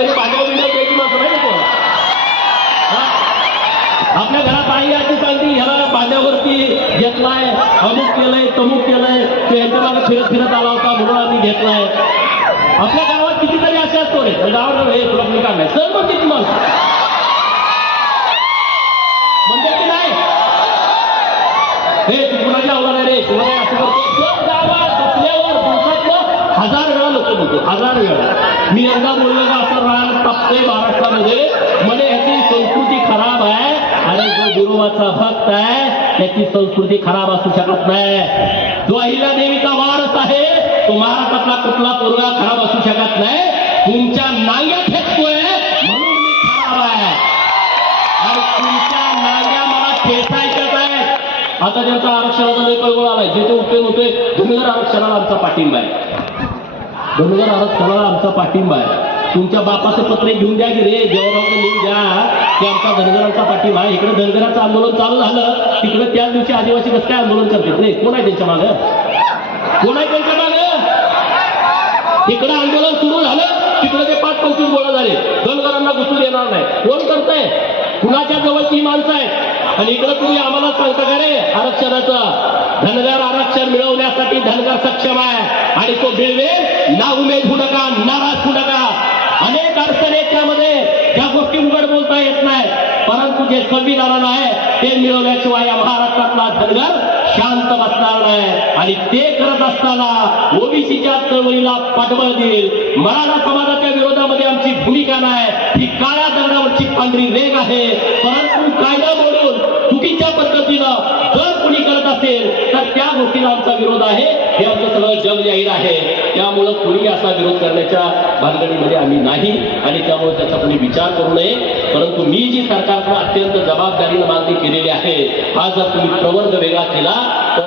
कधी पाठवत द्यायची माणसं नाही कोण आपल्या घरात आई आजी सांगते ह्याला बांध्यावरती घेतलाय अमुक केलंय तमुक केलंय तो यांच्या मागे फिरत फिरत आला होता म्हणून आम्ही घेतलाय. आपल्या गावात कितीतरी असे असतो रे. गावात हे तुला मी काम आहे मग किती माणसं? म्हणजे हे कुणाच्या अवघड रे? कुणाला असं करतो गावात दुसऱ्यावर दिवसातलं हजार बोलतो हजार वेळा मी एकदा बोललो का असं राग तापतोय महाराष्ट्रामध्ये. म्हणे ह्याची संस्कृती खराब आहे आणि जो गुरुवाचा भक्त आहे त्याची संस्कृती खराब असू शकत नाही. जो अहिल्या देवीचा वारस आहे तो महाराष्ट्रातला कुठला पोरगा खराब असू शकत नाही. तुमच्या नांग्या फेकतोय म्हणून मी खराब आहे. आणि तुमच्या नांग्या मला खेचायच्याच आहेत. आता ज्यांचा आरक्षणाचा लय कळवळ आलाय. जे ते उपयोग होतोय धनगर आरक्षणाला आमचा पाठिंबा आहे. धनगर आरक्षणाला आमचा पाठिंबा आहे. तुमच्या बापाचं पत्र घेऊन द्या की रे देवरावचं लिहून द्या की आमचा धनगरांचा पाठिंबा आहे. इकडे धनगराचं आंदोलन चालू झालं तिकडे त्याच दिवशी आदिवासी कसं काय आंदोलन करतात रे? कोण आहे त्यांच्या मागं? कोण आहे त्यांच्या मागं? इकडे आंदोलन सुरू झालं तिकडे ते पाच पंचवीस गोळा झाले. धनगरांना घुसू देणार नाही. कोण करताय? कुणाच्या जवळची ही माणसं आहेत? आणि इकडे तुम्ही आम्हाला सांगता का रे? आरक्षणाचं. धनगर आरक्षण मिळवण्यासाठी धनगर सक्षम आहे. आणि तो बिळवेल राज्यामध्ये ज्या गोष्टी उघड बोलता येत नाही परंतु जे संविधानानं आहे ते मिळवल्याशिवाय या महाराष्ट्रातला धनगर शांत बसणार नाही. आणि ते करत असताना ओबीसीच्या चळवळीला पाठबळ देईल. मराठा समाजाच्या विरोधामध्ये आमची भूमिका नाही. ही काळ्या दगडावरची पांढरी रेग आहे. परंतु कायदा या गोष्टीला आमचा विरोध आहे. हे आमचं सगळं जग जाहीर आहे. त्यामुळं कुणी असा विरोध करण्याच्या भानगडीमध्ये आम्ही नाही आणि त्यामुळे त्याचा कुणी विचार करू नये. परंतु मी जी सरकारकडे अत्यंत जबाबदारीनं मागणी केलेली आहे हा जर तुम्ही प्रवर्ग वेगळा केला तर